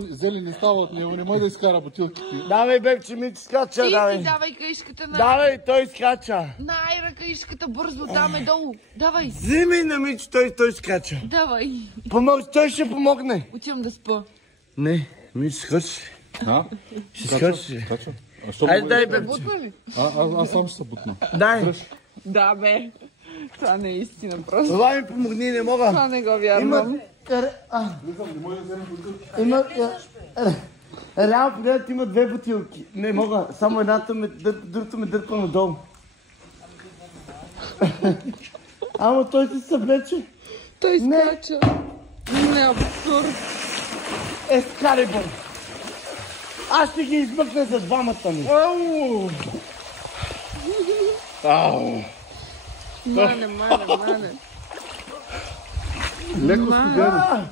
Зели не става от него, не може да изкара бутилките. Давай, бебче, ми скача, давай. Ти давай каишката на... Давай, той скача. На Айра каишката бързо, там е долу. Давай. Взимай на Мичо, той скача. Давай. Той ще помогне. Отивам да спа. Не, Мичо, скачи. А? Ще скачи. Айде, дай, бебче. Бутна ли? Аз сам ще се бутна. Дай. Да, бе. Това не е истина просто. Това ми помогни, не мога. Това не го вярвам. Реално погледнат има две бутилки. Не мога, само едната другата ме дърпа надолу. Ама той се съвлече. Той скача. Не, абсурд. Ескалибър. Аз ще ги измъкна за двамата ми. Мане. Леко студено.